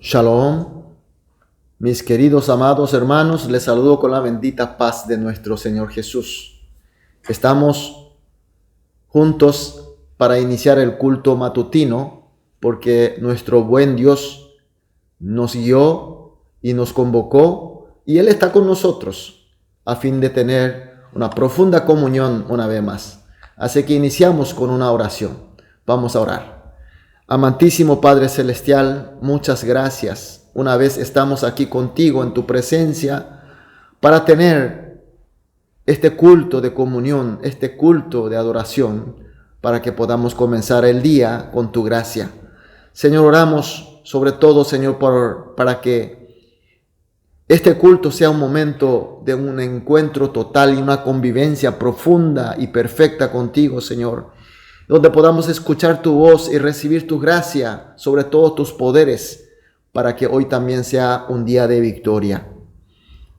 Shalom, mis queridos amados hermanos, les saludo con la bendita paz de nuestro Señor Jesús. Estamos juntos para iniciar el culto matutino porque nuestro buen Dios nos guió y nos convocó y Él está con nosotros a fin de tener una profunda comunión una vez más. Así que iniciamos con una oración. Vamos a orar. Amantísimo Padre Celestial, muchas gracias. Una vez estamos aquí contigo en tu presencia para tener este culto de comunión, este culto de adoración, para que podamos comenzar el día con tu gracia. Señor, oramos sobre todo, Señor, para que este culto sea un momento de un encuentro total y una convivencia profunda y perfecta contigo, Señor, donde podamos escuchar tu voz y recibir tu gracia, sobre todo tus poderes, para que hoy también sea un día de victoria.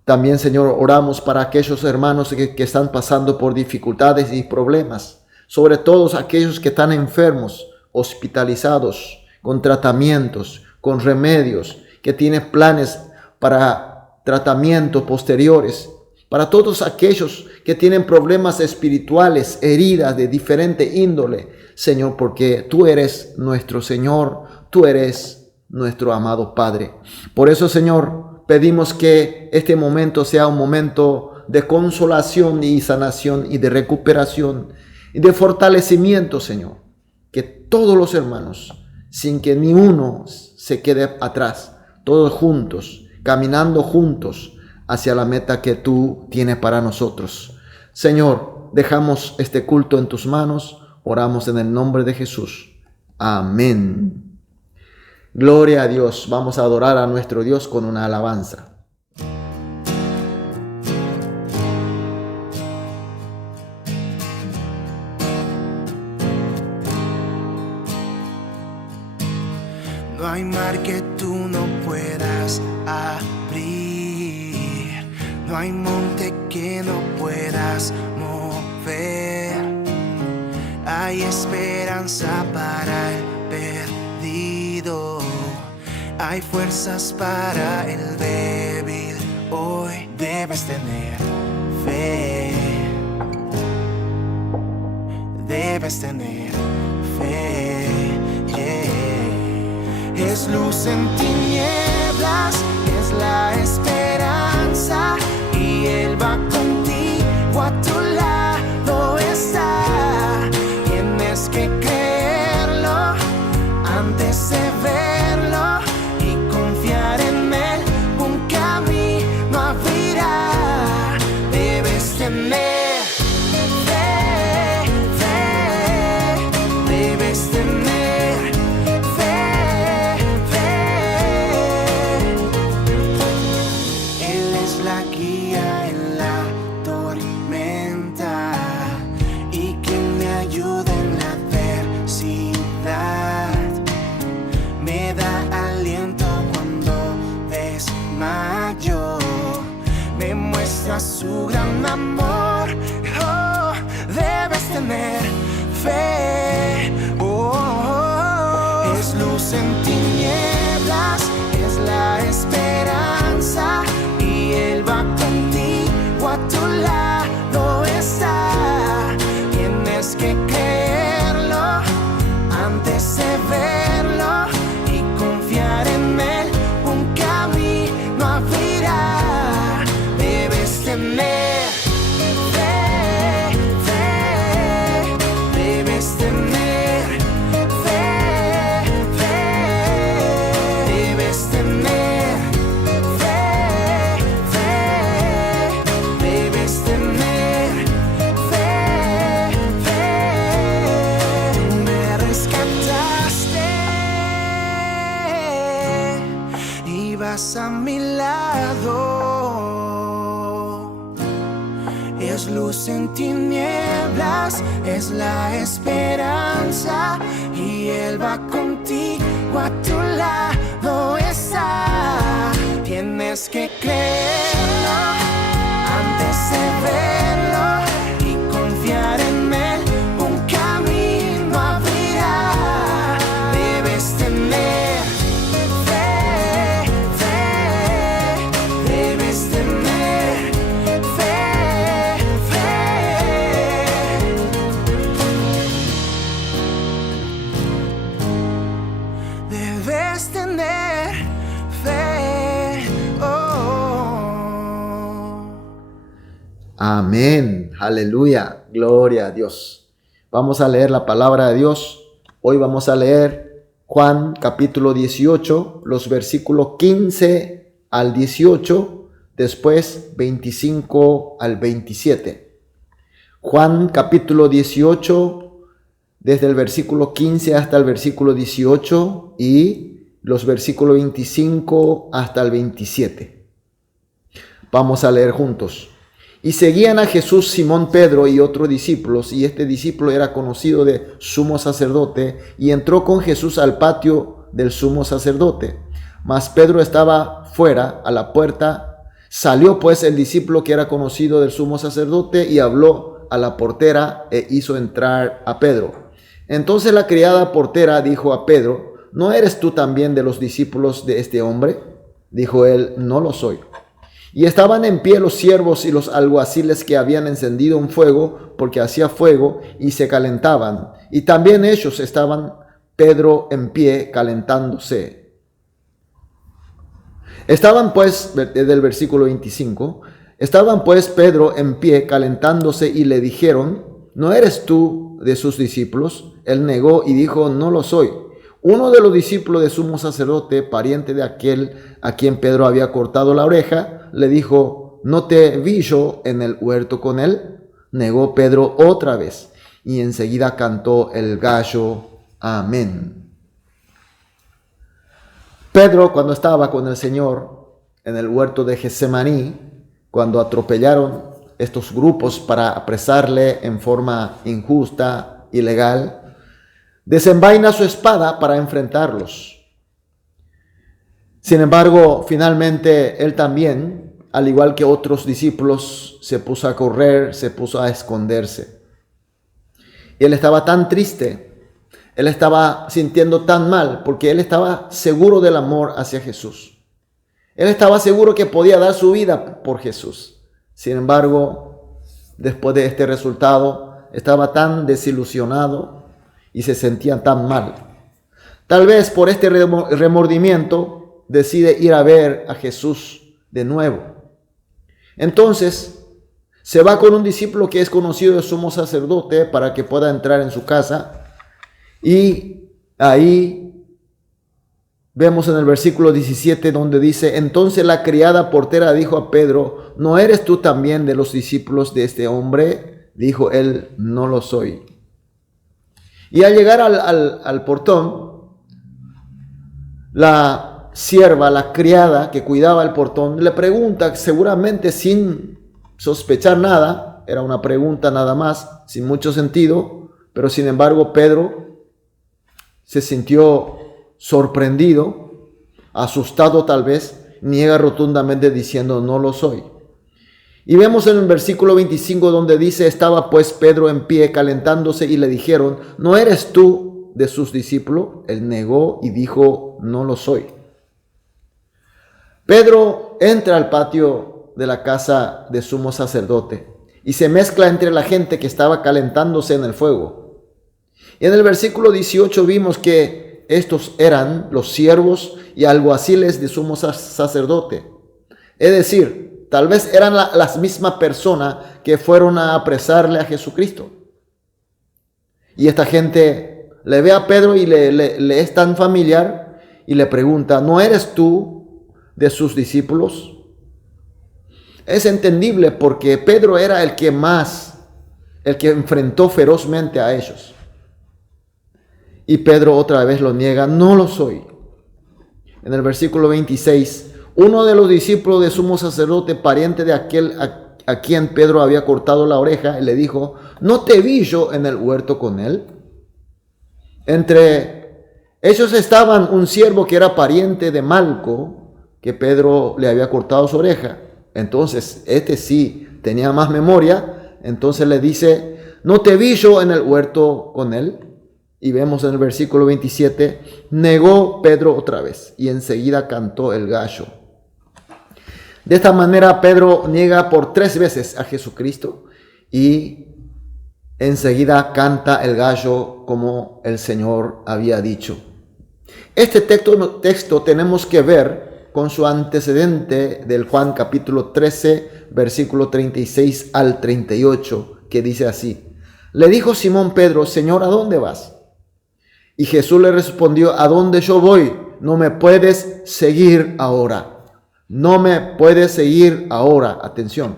También, Señor, oramos para aquellos hermanos que están pasando por dificultades y problemas, sobre todo aquellos que están enfermos, hospitalizados, con tratamientos, con remedios, que tienen planes para tratamientos posteriores. Para todos aquellos que tienen problemas espirituales, heridas de diferente índole, Señor, porque tú eres nuestro Señor, tú eres nuestro amado Padre. Por eso, Señor, pedimos que este momento sea un momento de consolación y sanación y de recuperación y de fortalecimiento, Señor. Que todos los hermanos, sin que ni uno se quede atrás, todos juntos, caminando juntos, hacia la meta que tú tienes para nosotros. Señor, dejamos este culto en tus manos, oramos en el nombre de Jesús. Amén. Gloria a Dios. Vamos a adorar a nuestro Dios con una alabanza. No hay mar que tú no puedas abrir. No hay monte que no puedas mover. Hay esperanza para el perdido. Hay fuerzas para el débil. Hoy debes tener fe. Debes tener fe. Yeah. Es luz en tinieblas, es la esperanza. Y Él va contigo, a tu lado está. Tienes que creerlo antes de verlo y confiar en Él. Un camino abrirá. Debes tener fe, fe. Debes tener fe, fe. Él es la guía en la tormenta y quien me ayuda en la adversidad. Me da aliento cuando desmayo. Me muestra su gran amor. Oh, debes tener fe. Oh, oh, oh. Es luz en tinieblas, es la esperanza. Y Él va contigo, a tu lado está. Tienes que creerlo antes de verlo y confiar en Él. Un camino abrirá. Debes tener fe, fe. Debes tener fe, fe. Debes tener fe, fe. Debes tener fe, fe. Tú me rescataste y vas a mi lado. Es luz en tinieblas, es la esperanza. Y Él va contigo, a tu lado está. Tienes que creerlo antes de verlo y confiar en Él. Un camino abrirá. Debes tener fe. Amén. Aleluya. Gloria a Dios. Vamos a leer la palabra de Dios. Hoy vamos a leer Juan capítulo 18, los versículos 15 al 18, después 25 al 27. Juan capítulo 18, desde el versículo 15 hasta el versículo 18 y los versículos 25 hasta el 27. Vamos a leer juntos. Y seguían a Jesús Simón Pedro y otros discípulos, y este discípulo era conocido de sumo sacerdote, y entró con Jesús al patio del sumo sacerdote. Mas Pedro estaba fuera, a la puerta. Salió pues el discípulo que era conocido del sumo sacerdote, y habló a la portera, e hizo entrar a Pedro. Entonces la criada portera dijo a Pedro: ¿No eres tú también de los discípulos de este hombre? Dijo él: No lo soy. Y estaban en pie los siervos y los alguaciles que habían encendido un fuego, porque hacía fuego, y se calentaban. Y también ellos estaban, Pedro en pie, calentándose. Estaban pues, del versículo 25, estaban pues Pedro en pie, calentándose, y le dijeron: ¿No eres tú de sus discípulos? Él negó y dijo: No lo soy. Uno de los discípulos de sumo sacerdote, pariente de aquel a quien Pedro había cortado la oreja, le dijo: ¿No te vi yo en el huerto con él? Negó Pedro otra vez, y enseguida cantó el gallo. Amén. Pedro, cuando estaba con el Señor en el huerto de Getsemaní, cuando atropellaron estos grupos para apresarle en forma injusta, ilegal, desenvaina su espada para enfrentarlos. Sin embargo, finalmente él también, al igual que otros discípulos, se puso a correr, se puso a esconderse. Y él estaba tan triste, él estaba sintiendo tan mal, porque él estaba seguro del amor hacia Jesús. Él estaba seguro que podía dar su vida por Jesús. Sin embargo, después de este resultado, estaba tan desilusionado y se sentía tan mal. Tal vez por este remordimiento decide ir a ver a Jesús de nuevo. Entonces se va con un discípulo que es conocido de sumo sacerdote para que pueda entrar en su casa, y ahí vemos en el versículo 17 donde dice: Entonces la criada portera dijo a Pedro: ¿No eres tú también de los discípulos de este hombre? Dijo él: No lo soy. Y al llegar al portón, la sierva, la criada que cuidaba el portón, le pregunta, seguramente sin sospechar nada, era una pregunta nada más, sin mucho sentido, pero sin embargo Pedro se sintió sorprendido, asustado tal vez, niega rotundamente diciendo: No lo soy. Y vemos en el versículo 25 donde dice: Estaba pues Pedro en pie calentándose, y le dijeron: ¿No eres tú de sus discípulos? Él negó y dijo: No lo soy. Pedro entra al patio de la casa de sumo sacerdote y se mezcla entre la gente que estaba calentándose en el fuego. Y en el versículo 18 vimos que estos eran los siervos y alguaciles de sumo sacerdote. Es decir, tal vez eran las mismas personas que fueron a apresarle a Jesucristo. Y esta gente le ve a Pedro y le es tan familiar y le pregunta: ¿No eres tú de sus discípulos? Es entendible porque Pedro era el que enfrentó ferozmente a ellos. Y Pedro otra vez lo niega: No lo soy. En el versículo 26, uno de los discípulos de sumo sacerdote, pariente de aquel a quien Pedro había cortado la oreja, le dijo: ¿No te vi yo en el huerto con él? Entre ellos estaban un siervo que era pariente de Malco, que Pedro le había cortado su oreja. Entonces, este sí tenía más memoria. Entonces le dice: ¿No te vi yo en el huerto con él? Y vemos en el versículo 27, negó Pedro otra vez, y enseguida cantó el gallo. De esta manera Pedro niega por 3 veces a Jesucristo, y enseguida canta el gallo como el Señor había dicho. Este texto tenemos que ver con su antecedente del Juan capítulo 13, versículo 36 al 38, que dice así. Le dijo Simón Pedro, Señor, ¿a dónde vas? Y Jesús le respondió, a donde yo voy, no me puedes seguir ahora. No me puedes seguir ahora. Atención.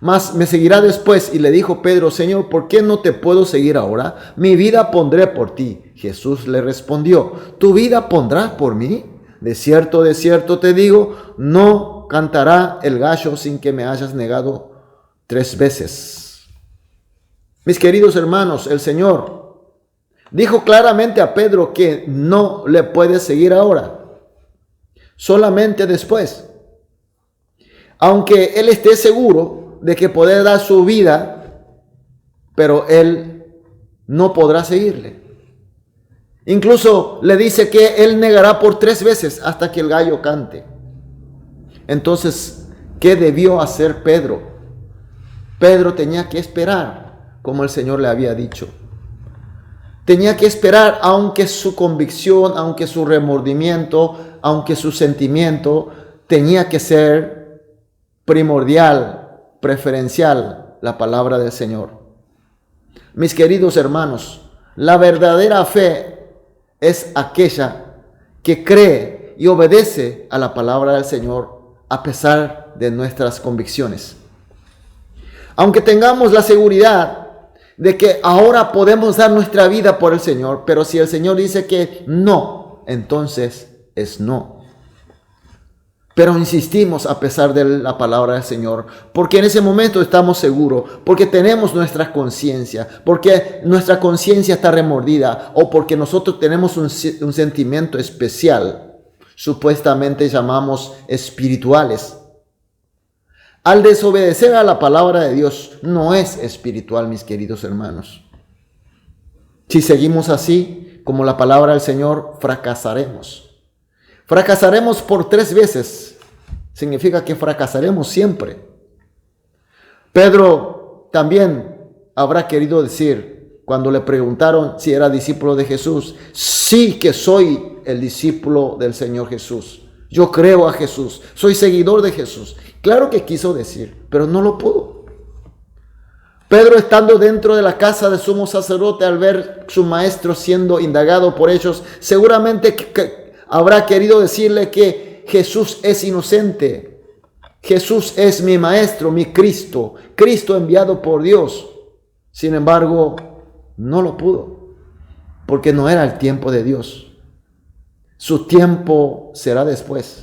Mas me seguirá después. Y le dijo Pedro, Señor, ¿por qué no te puedo seguir ahora? Mi vida pondré por ti. Jesús le respondió, ¿tu vida pondrás por mí? De cierto te digo, no cantará el gallo sin que me hayas negado 3 veces. Mis queridos hermanos, el Señor dijo claramente a Pedro que no le puede seguir ahora, solamente después. Aunque él esté seguro de que puede dar su vida, pero él no podrá seguirle. Incluso le dice que él negará por 3 veces hasta que el gallo cante. Entonces, ¿qué debió hacer Pedro? Pedro tenía que esperar, como el Señor le había dicho. Tenía que esperar, aunque su convicción, aunque su remordimiento, aunque su sentimiento tenía que ser primordial, preferencial, la palabra del Señor. Mis queridos hermanos, la verdadera fe es aquella que cree y obedece a la palabra del Señor a pesar de nuestras convicciones. Aunque tengamos la seguridad de que ahora podemos dar nuestra vida por el Señor, pero si el Señor dice que no, entonces es no. Pero insistimos a pesar de la palabra del Señor, porque en ese momento estamos seguros, porque tenemos nuestra conciencia, porque nuestra conciencia está remordida, o porque nosotros tenemos un sentimiento especial, supuestamente llamamos espirituales. Al desobedecer a la palabra de Dios, no es espiritual, mis queridos hermanos. Si seguimos así, como la palabra del Señor, fracasaremos. Fracasaremos por 3 veces. Significa que fracasaremos siempre. Pedro también habrá querido decir, cuando le preguntaron si era discípulo de Jesús, sí que soy el discípulo del Señor Jesús. Yo creo a Jesús, soy seguidor de Jesús. Claro que quiso decir, pero no lo pudo. Pedro, estando dentro de la casa del sumo sacerdote, al ver su maestro siendo indagado por ellos, seguramente habrá querido decirle que Jesús es inocente. Jesús es mi maestro, mi Cristo, Cristo enviado por Dios. Sin embargo, no lo pudo, porque no era el tiempo de Dios. Su tiempo será después.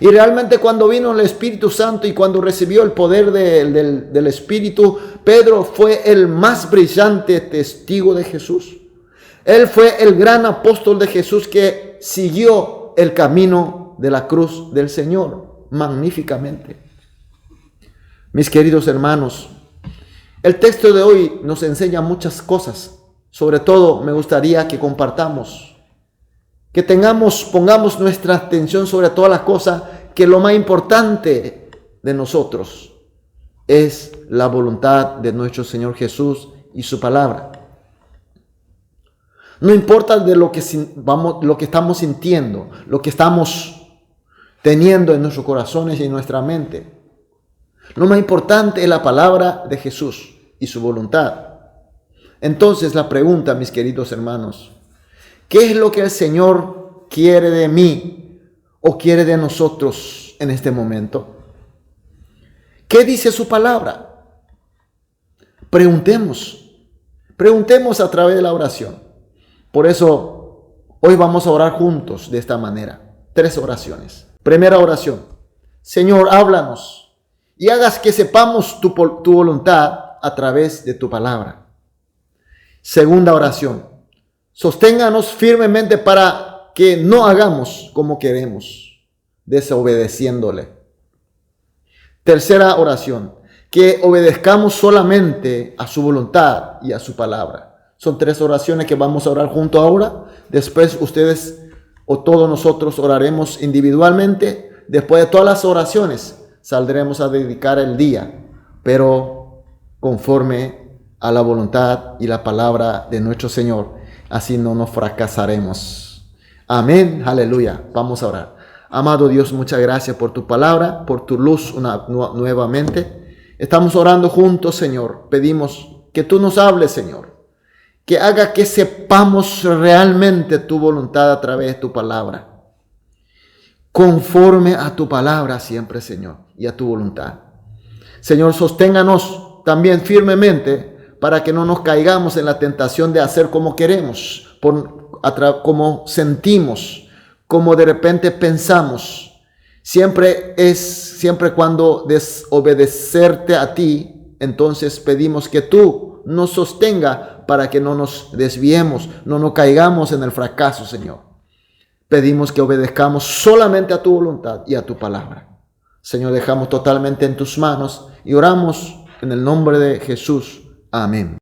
Y realmente cuando vino el Espíritu Santo y cuando recibió el poder del Espíritu, Pedro fue el más brillante testigo de Jesús. Él fue el gran apóstol de Jesús que siguió el camino de la cruz del Señor magníficamente. Mis queridos hermanos, el texto de hoy nos enseña muchas cosas. Sobre todo me gustaría que compartamos, que pongamos nuestra atención sobre todas las cosas, que lo más importante de nosotros es la voluntad de nuestro Señor Jesús y su palabra. No importa de lo que estamos sintiendo, lo que estamos teniendo en nuestros corazones y en nuestra mente. Lo más importante es la palabra de Jesús y su voluntad. Entonces la pregunta, mis queridos hermanos, ¿qué es lo que el Señor quiere de mí o quiere de nosotros en este momento? ¿Qué dice su palabra? Preguntemos a través de la oración. Por eso hoy vamos a orar juntos de esta manera. 3 oraciones. Primera oración. Señor, háblanos y hagas que sepamos tu voluntad a través de tu palabra. Segunda oración. Sosténganos firmemente para que no hagamos como queremos, desobedeciéndole. Tercera oración. Que obedezcamos solamente a su voluntad y a su palabra. Son 3 oraciones que vamos a orar junto ahora. Después ustedes o todos nosotros oraremos individualmente. Después de todas las oraciones saldremos a dedicar el día, pero conforme a la voluntad y la palabra de nuestro Señor. Así no nos fracasaremos. Amén, aleluya. Vamos a orar. Amado Dios, muchas gracias por tu palabra, por tu luz nuevamente. Estamos orando juntos, Señor. Pedimos que tú nos hables, Señor. Que haga que sepamos realmente tu voluntad a través de tu palabra. Conforme a tu palabra siempre, Señor, y a tu voluntad. Señor, sosténganos también firmemente para que no nos caigamos en la tentación de hacer como queremos, como sentimos, como de repente pensamos. Siempre cuando desobedecerte a ti, entonces pedimos que tú nos sostenga para que no nos desviemos, no nos caigamos en el fracaso, Señor. Pedimos que obedezcamos solamente a tu voluntad y a tu palabra. Señor, dejamos totalmente en tus manos y oramos en el nombre de Jesús. Amén.